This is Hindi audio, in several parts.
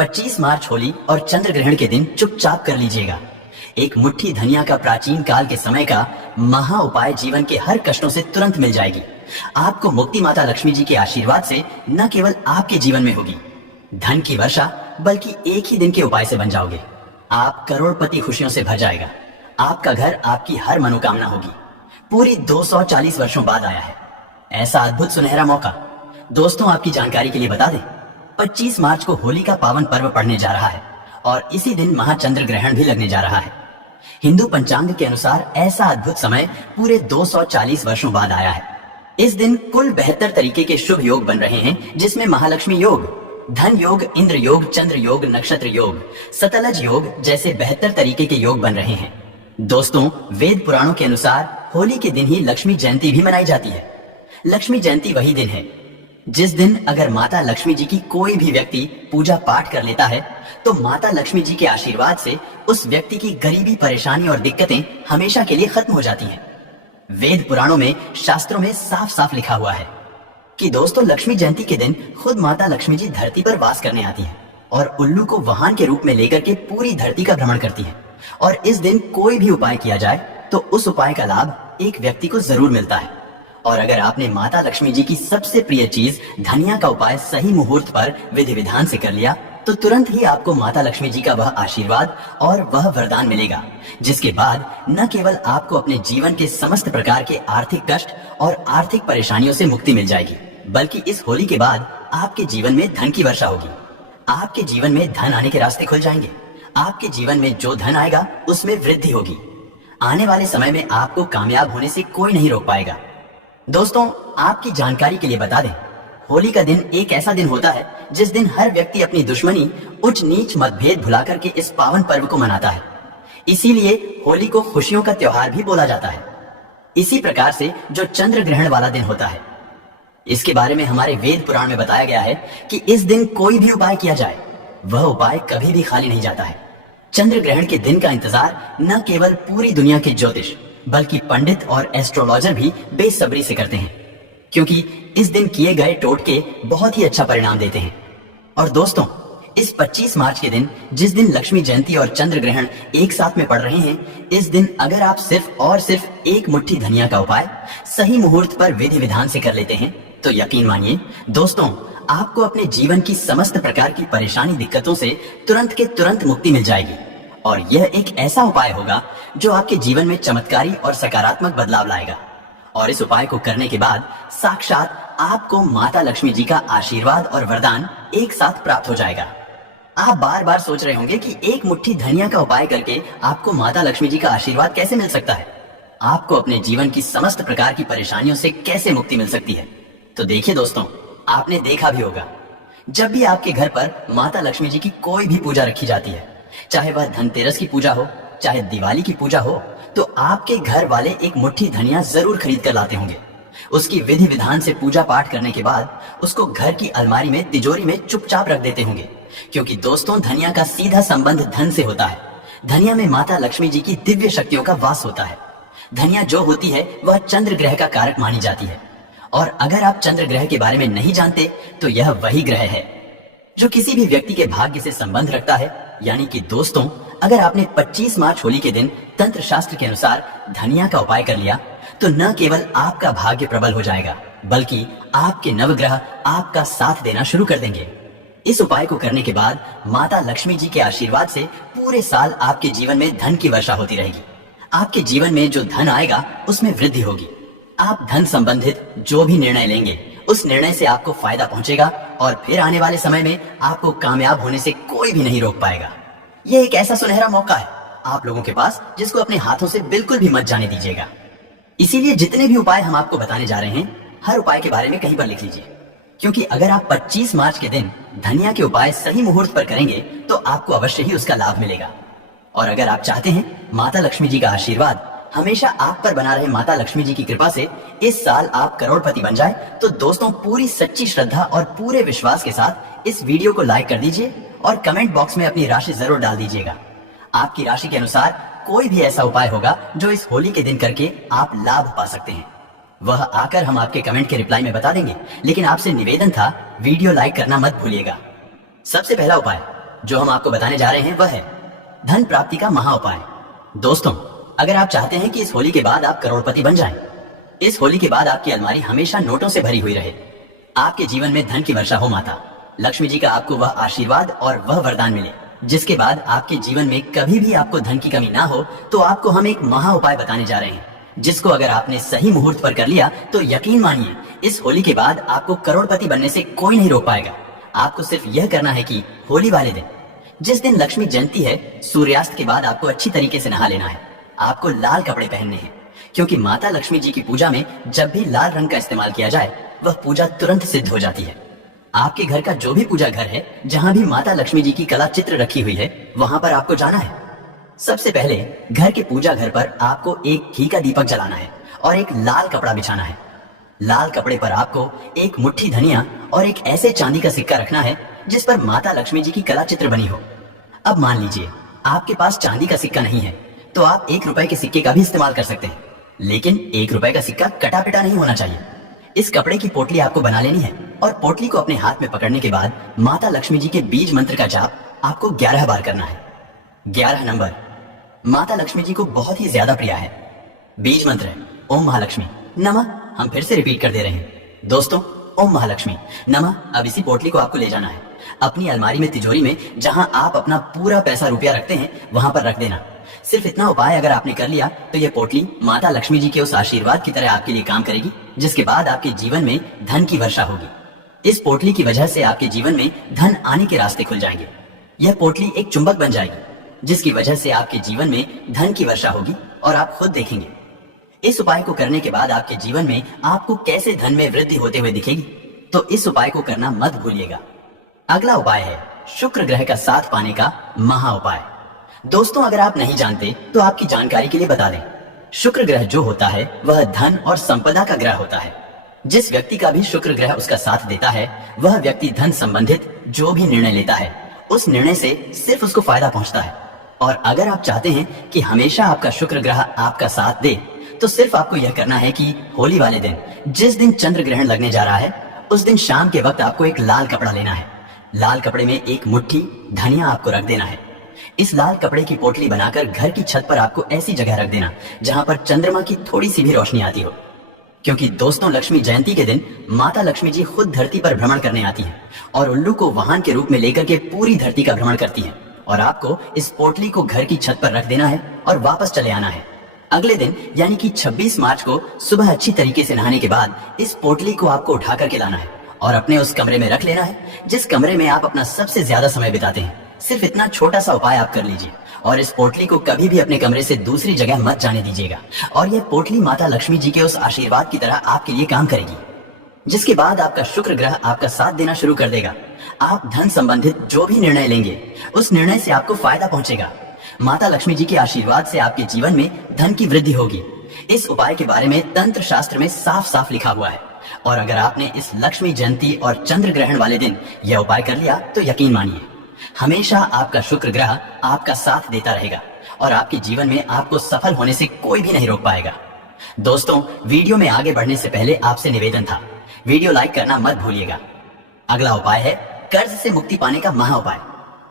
25 मार्च होली और चंद्र ग्रहण के दिन चुपचाप कर लीजिएगा। एक मुट्ठी धनिया का प्राचीन काल के समय का महा उपाय जीवन के हर कष्टों से तुरंत मिल जाएगी। आपको मुक्ति माता लक्ष्मी जी के आशीर्वाद से न केवल आपके जीवन में होगी धन की वर्षा, बल्कि एक ही दिन के उपाय से बन जाओगे। आप करोड़पति खुशियों से भर जाएगा। आपका घर आपकी हर मनोकामना होगी। पूरी 240 वर्षों बाद आया है ऐसा अद्भुत सुनहरा मौका। दोस्तों, आपकी जानकारी के लिए बता दें, 25 मार्च को होली का पावन पर्व पड़ने जा रहा है और इसी दिन महाचंद्र ग्रहण भी लगने जा रहा है। हिंदू पंचांग के अनुसार ऐसा अद्भुत समय पूरे 240 वर्षों बाद आया है। इस दिन कुल 72 तरीके के शुभ योग बन रहे हैं, जिसमें महालक्ष्मी योग, धन योग, इंद्र योग, चंद्र योग, नक्षत्र योग, सतलज योग जैसे 72 तरीके के योग बन रहे हैं। दोस्तों, वेद पुराणों के अनुसार होली के दिन ही लक्ष्मी जयंती भी मनाई जाती है। लक्ष्मी जयंती वही दिन है जिस दिन अगर माता लक्ष्मी जी की कोई भी व्यक्ति पूजा पाठ कर लेता है तो माता लक्ष्मी जी के आशीर्वाद से उस व्यक्ति की गरीबी, परेशानी और दिक्कतें हमेशा के लिए खत्म हो जाती हैं। वेद पुराणों में, शास्त्रों में साफ साफ लिखा हुआ है कि दोस्तों, लक्ष्मी जयंती के दिन खुद माता लक्ष्मी जी धरती पर वास करने आती हैं और उल्लू को वाहन के रूप में लेकर के पूरी धरती का भ्रमण करती हैं। और इस दिन कोई भी उपाय किया जाए तो उस उपाय का लाभ एक व्यक्ति को जरूर मिलता है। और अगर आपने माता लक्ष्मी जी की सबसे प्रिय चीज धनिया का उपाय सही मुहूर्त पर विधि विधान से कर लिया तो तुरंत ही आपको माता लक्ष्मी जी का वह आशीर्वाद और वह वरदान मिलेगा, जिसके बाद न केवल आपको अपने जीवन के समस्त प्रकार के आर्थिक कष्ट और आर्थिक परेशानियों से मुक्ति मिल जाएगी, बल्कि इस होली के बाद आपके जीवन में धन की वर्षा होगी। आपके जीवन में धन आने के रास्ते खुल जाएंगे। आपके जीवन में जो धन आएगा उसमें वृद्धि होगी। आने वाले समय में आपको कामयाब होने से कोई नहीं रोक पाएगा। दोस्तों, आपकी जानकारी के लिए बता दें, होली का दिन एक ऐसा दिन होता है जिस दिन हर व्यक्ति अपनी दुश्मनी, उच्च नीच, मतभेद भुला करके इस पावन पर्व को मनाता है। इसीलिए होली को खुशियों का त्योहार भी बोला जाता है। इसी प्रकार से जो चंद्र ग्रहण वाला दिन होता है, इसके बारे में हमारे वेद पुराण में बताया गया है कि इस दिन कोई भी उपाय किया जाए वह उपाय कभी भी खाली नहीं जाता है। चंद्र ग्रहण के दिन का इंतजार न केवल पूरी दुनिया के ज्योतिष, बल्कि पंडित और एस्ट्रोलॉजर भी बेसब्री से करते हैं, क्योंकि इस दिन किए गए टोटके बहुत ही अच्छा परिणाम देते हैं। और दोस्तों, इस 25 मार्च के दिन, जिस दिन लक्ष्मी जयंती और चंद्र ग्रहण एक साथ में पड़ रहे हैं, इस दिन अगर आप सिर्फ और सिर्फ एक मुट्ठी धनिया का उपाय सही मुहूर्त पर विधि विधान से कर लेते हैं तो यकीन मानिए दोस्तों, आपको अपने जीवन की समस्त प्रकार की परेशानी, दिक्कतों से तुरंत के तुरंत मुक्ति मिल जाएगी। और यह एक ऐसा उपाय होगा जो आपके जीवन में चमत्कारी और सकारात्मक बदलाव लाएगा। और इस उपाय को करने के बाद साक्षात आपको माता लक्ष्मी जी का आशीर्वाद और वरदान एक साथ प्राप्त हो जाएगा। आप बार बार सोच रहे होंगे कि एक मुट्ठी धनिया का उपाय करके आपको माता लक्ष्मी जी का आशीर्वाद कैसे मिल सकता है, आपको अपने जीवन की समस्त प्रकार की परेशानियों से कैसे मुक्ति मिल सकती है। तो देखिए दोस्तों, आपने देखा भी होगा, जब भी आपके घर पर माता लक्ष्मी जी की कोई भी पूजा रखी जाती है, चाहे वह धनतेरस की पूजा हो, चाहे दिवाली की पूजा हो, तो आपके घर वाले एक मुट्ठी धनिया जरूर खरीद कर लाते होंगे। उसकी विधि विधान से पूजा पाठ करने के बाद उसको घर की अलमारी में, तिजोरी में चुपचाप रख देते होंगे, क्योंकि दोस्तों, धनिया का सीधा संबंध धन से होता है। धनिया में माता लक्ष्मी जी की दिव्य शक्तियों का वास होता है। धनिया जो होती है वह चंद्र ग्रह का कारक मानी जाती है। और अगर आप चंद्र ग्रह के बारे में नहीं जानते तो यह वही ग्रह है जो किसी भी व्यक्ति के भाग्य से संबंध रखता है। यानी कि दोस्तों, अगर आपने 25 मार्च होली के दिन तंत्र शास्त्र के अनुसार धनिया का उपाय कर लिया तो न केवल आपका भाग्य प्रबल हो जाएगा, बल्कि आपके नवग्रह आपका साथ देना शुरू कर देंगे। इस उपाय को करने के बाद माता लक्ष्मी जी के आशीर्वाद से पूरे साल आपके जीवन में धन की वर्षा होती रहेगी। आपके जीवन में जो धन आएगा उसमें वृद्धि होगी। आप धन संबंधित जो भी निर्णय लेंगे उस निर्णय से आपको फायदा पहुंचेगा और फिर आने वाले समय में आपको कामयाब होने से कोई भी नहीं रोक पाएगा। यह एक ऐसा सुनहरा मौका है आप लोगों के पास जिसको अपने हाथों से बिल्कुल भी मत जाने दीजिएगा। इसीलिए जितने भी उपाय हम आपको बताने जा रहे हैं, हर उपाय के बारे में कहीं पर लिख लीजिए, क्योंकि अगर आप 25 मार्च के दिन धनिया के उपाय सही मुहूर्त पर करेंगे तो आपको अवश्य ही उसका लाभ मिलेगा। और अगर आप चाहते हैं माता लक्ष्मी जी का आशीर्वाद हमेशा आप पर बना रहे, माता लक्ष्मी जी की कृपा से इस साल आप करोड़पति बन जाए, तो दोस्तों, पूरी सच्ची श्रद्धा और पूरे विश्वास के साथ इस वीडियो को लाइक कर दीजिए और कमेंट बॉक्स में अपनी राशि जरूर डाल दीजिएगा। आपकी राशि के अनुसार कोई भी ऐसा उपाय होगा जो इस होली के दिन करके आप लाभ पा सकते हैं, वह आकर हम आपके कमेंट के रिप्लाई में बता देंगे। लेकिन आपसे निवेदन था, वीडियो लाइक करना मत भूलिएगा। सबसे पहला उपाय, जो हम आपको बताने जा रहे हैं वह है धन प्राप्ति का महा उपाय। दोस्तों, अगर आप चाहते हैं कि इस होली के बाद आप करोड़पति बन जाएं, इस होली के बाद आपकी अलमारी हमेशा नोटों से भरी हुई रहे, आपके जीवन में धन की वर्षा हो, माता लक्ष्मी जी का आपको वह आशीर्वाद और वह वरदान मिले, जिसके बाद आपके जीवन में कभी भी आपको धन की कमी ना हो, तो आपको हम एक महा उपाय बताने जा रहे हैं, जिसको अगर आपने सही मुहूर्त पर कर लिया तो यकीन मानिए इस होली के बाद आपको करोड़पति बनने से कोई नहीं रोक पाएगा। आपको सिर्फ यह करना है कि होली वाले दिन, जिस दिन लक्ष्मी जयंती है, सूर्यास्त के बाद आपको अच्छी तरीके से नहा लेना है। आपको लाल कपड़े पहनने हैं, क्योंकि माता लक्ष्मी जी की पूजा में जब भी लाल रंग का इस्तेमाल किया जाए वह पूजा तुरंत सिद्ध हो जाती है। आपके घर का जो भी पूजा घर है, जहां भी माता लक्ष्मी जी की कला चित्र रखी हुई है, वहां पर आपको जाना है। सबसे पहले घर के पूजा घर पर आपको एक घी का दीपक जलाना है और एक लाल कपड़ा बिछाना है। लाल कपड़े पर आपको एक मुट्ठी धनिया और एक ऐसे चांदी का सिक्का रखना है जिस पर माता लक्ष्मी जी की कला चित्र बनी हो। अब मान लीजिए आपके पास चांदी का सिक्का नहीं है, तो आप 1 रुपए के सिक्के का भी इस्तेमाल कर सकते हैं, लेकिन 1 रुपए का सिक्का कटा पिटा नहीं होना चाहिए। इस कपड़े की पोटली आपको बना लेनी है और पोटली को अपने हाथ में पकड़ने के बाद माता लक्ष्मी जी के बीज मंत्र का जाप आपको 11 बार करना है। 11 नंबर माता लक्ष्मी जी को बहुत ही ज्यादा प्रिय है। बीज मंत्र है ओम महालक्ष्मी नमः। हम फिर से रिपीट कर दे रहे हैं दोस्तों, ओम महालक्ष्मी नमः। अब इसी पोटली को आपको ले जाना है अपनी अलमारी में, तिजोरी में, जहां आप अपना पूरा पैसा रुपया रखते हैं वहां पर रख देना। सिर्फ इतना उपाय अगर आपने कर लिया तो यह पोटली माता लक्ष्मी जी के उस आशीर्वाद की तरह आपके लिए काम करेगी, जिसके बाद आपके जीवन में धन की वर्षा होगी। इस पोटली की वजह से आपके जीवन में धन आने के रास्ते खुल जाएंगे। यह पोटली एक चुंबक बन जाएगी, जिसकी वजह से आपके जीवन में धन की वर्षा होगी और आप खुद देखेंगे। इस उपाय को करने के बाद आपके जीवन में आपको कैसे धन में वृद्धि होते हुए दिखेगी, तो इस उपाय को करना मत भूलिएगा। अगला उपाय है शुक्र ग्रह का साथ पाने का महा उपाय। दोस्तों, अगर आप नहीं जानते तो आपकी जानकारी के लिए बता दें, शुक्र ग्रह जो होता है वह धन और संपदा का ग्रह होता है। जिस व्यक्ति का भी शुक्र ग्रह उसका साथ देता है, वह व्यक्ति धन संबंधित जो भी निर्णय लेता है उस निर्णय से सिर्फ उसको फायदा पहुंचता है। और अगर आप चाहते हैं कि हमेशा आपका शुक्र ग्रह आपका साथ दे, तो सिर्फ आपको यह करना है कि होली वाले दिन, जिस दिन चंद्र ग्रहण लगने जा रहा है, उस दिन शाम के वक्त आपको एक लाल कपड़ा लेना है। लाल कपड़े में एक मुट्ठी धनिया आपको रख देना है। इस लाल कपड़े की पोटली बनाकर घर की छत पर आपको ऐसी जगह रख देना जहां पर चंद्रमा की थोड़ी सी भी रोशनी आती हो, क्योंकि दोस्तों लक्ष्मी जयंती के दिन माता लक्ष्मी जी खुद धरती पर भ्रमण करने आती हैं और उल्लू को वाहन के रूप में लेकर के पूरी धरती का भ्रमण करती हैं। और आपको इस पोटली को घर की छत पर रख देना है और वापस चले आना है। अगले दिन यानी कि 26 मार्च को सुबह अच्छी तरीके से नहाने के बाद इस पोटली को आपको उठा करके लाना है और अपने उस कमरे में रख लेना है जिस कमरे में आप अपना सबसे ज्यादा समय बिताते हैं। सिर्फ इतना छोटा सा उपाय आप कर लीजिए और इस पोटली को कभी भी अपने कमरे से दूसरी जगह मत जाने दीजिएगा। और यह पोटली माता लक्ष्मी जी के उस आशीर्वाद की तरह आपके लिए काम करेगी, जिसके बाद आपका शुक्र ग्रह आपका साथ देना शुरू कर देगा। आप धन संबंधित जो भी निर्णय लेंगे उस निर्णय से आपको फायदा पहुंचेगा। माता लक्ष्मी जी के आशीर्वाद से आपके जीवन में धन की वृद्धि होगी। इस उपाय के बारे में तंत्र शास्त्र में साफ साफ लिखा हुआ है। और अगर आपने इस लक्ष्मी जयंती और चंद्र ग्रहण वाले दिन यह उपाय कर लिया तो यकीन मानिए हमेशा आपका शुक्र ग्रह आपका साथ देता रहेगा और आपके जीवन में आपको सफल होने से कोई भी नहीं रोक पाएगा। दोस्तों, वीडियो में आगे बढ़ने से पहले आपसे निवेदन था, वीडियो लाइक करना मत भूलिएगा। अगला उपाय है कर्ज से मुक्ति पाने का महा उपाय।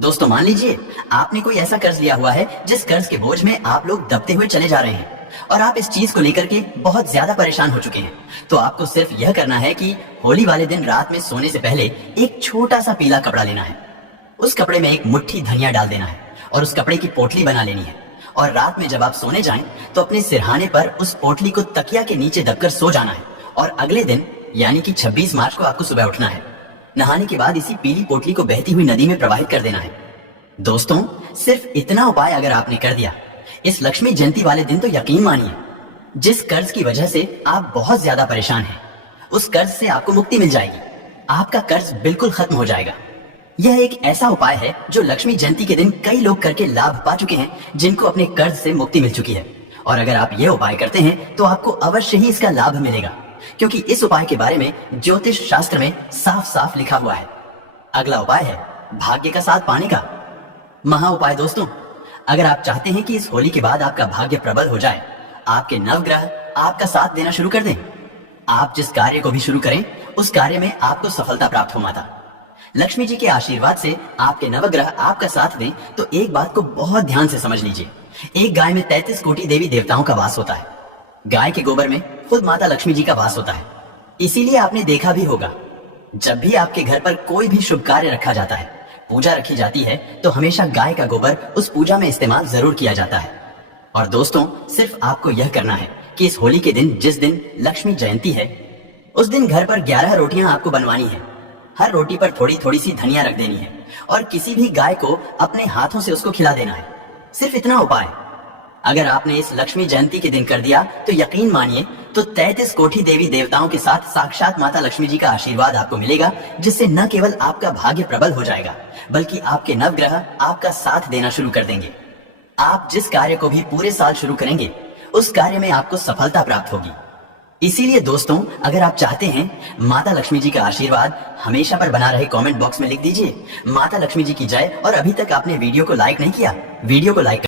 दोस्तों, मान लीजिए आपने कोई ऐसा कर्ज लिया हुआ है जिस कर्ज के बोझ में आप लोग दबते हुए चले जा रहे हैं और आप इस चीज को लेकर के बहुत ज्यादा परेशान हो चुके हैं। तो आपको सिर्फ यह करना है कि होली वाले दिन रात में सोने से पहले एक छोटा सा पीला कपड़ा लेना है। उस कपड़े में एक मुट्ठी धनिया डाल देना है और उस कपड़े की पोटली बना लेनी है। और रात में जब आप सोने जाएं तो अपने सिरहाने पर उस पोटली को तकिया के नीचे दबकर सो जाना है। और अगले दिन यानी कि 26 मार्च को आपको सुबह उठना है। नहाने के बाद इसी पीली पोटली को बहती हुई नदी में प्रवाहित कर देना है। दोस्तों, सिर्फ इतना उपाय अगर आपने कर दिया इस लक्ष्मी जयंती वाले दिन, तो यकीन मानिए जिस कर्ज की वजह से आप बहुत ज्यादा परेशान हैं, उस कर्ज से आपको मुक्ति मिल जाएगी। आपका कर्ज बिल्कुल खत्म हो जाएगा। यह एक ऐसा उपाय है जो लक्ष्मी जयंती के दिन कई लोग करके लाभ पा चुके हैं, जिनको अपने कर्ज से मुक्ति मिल चुकी है। और अगर आप यह उपाय करते हैं तो आपको अवश्य ही इसका लाभ मिलेगा, क्योंकि इस उपाय के बारे में ज्योतिष शास्त्र में साफ साफ लिखा हुआ है। अगला उपाय है भाग्य का साथ पाने का महा उपाय। दोस्तों, अगर आप चाहते हैं कि इस होली के बाद आपका भाग्य प्रबल हो जाए, आपके नवग्रह आपका साथ देना शुरू कर दें, आप जिस कार्य को भी शुरू करें उस कार्य में आपको सफलता प्राप्त हो माता, लक्ष्मी जी के आशीर्वाद से आपके नवग्रह आपका साथ दें तो एक बात को बहुत ध्यान से समझ लीजिए। एक गाय में 33 कोटि देवी देवताओं का वास होता है। गाय के गोबर में खुद माता लक्ष्मी जी का वास होता है। इसीलिए आपने देखा भी होगा, जब भी आपके घर पर कोई भी शुभ कार्य रखा जाता है, पूजा रखी जाती है, तो हमेशा गाय का गोबर उस पूजा में इस्तेमाल जरूर किया जाता है। और दोस्तों, सिर्फ आपको यह करना है कि इस होली के दिन, जिस दिन लक्ष्मी जयंती है, उस दिन घर पर 11 रोटियां आपको बनवानी है। हर रोटी पर थोड़ी थोड़ी सी धनिया रख देनी है और किसी भी गाय को अपने हाथों से उसको खिला देना है। सिर्फ इतना उपाय अगर आपने इस लक्ष्मी जयंती के दिन कर दिया तो यकीन मानिए तो 33 कोटि देवी देवताओं के साथ साक्षात माता लक्ष्मी जी का आशीर्वाद आपको मिलेगा, जिससे न केवल आपका भाग्य प्रबल हो जाएगा बल्कि आपके नवग्रह आपका साथ देना शुरू कर देंगे। आप जिस कार्य को भी पूरे साल शुरू करेंगे उस कार्य में आपको सफलता प्राप्त होगी। इसीलिए दोस्तों, अगर आप चाहते हैं माता लक्ष्मी जी का आशीर्वाद हमेशा पर बना रहे, कमेंट बॉक्स में लिख दीजिए माता लक्ष्मी जी की जय। और अभी तक आपने वीडियो को लाइक नहीं किया, वीडियो को लाइक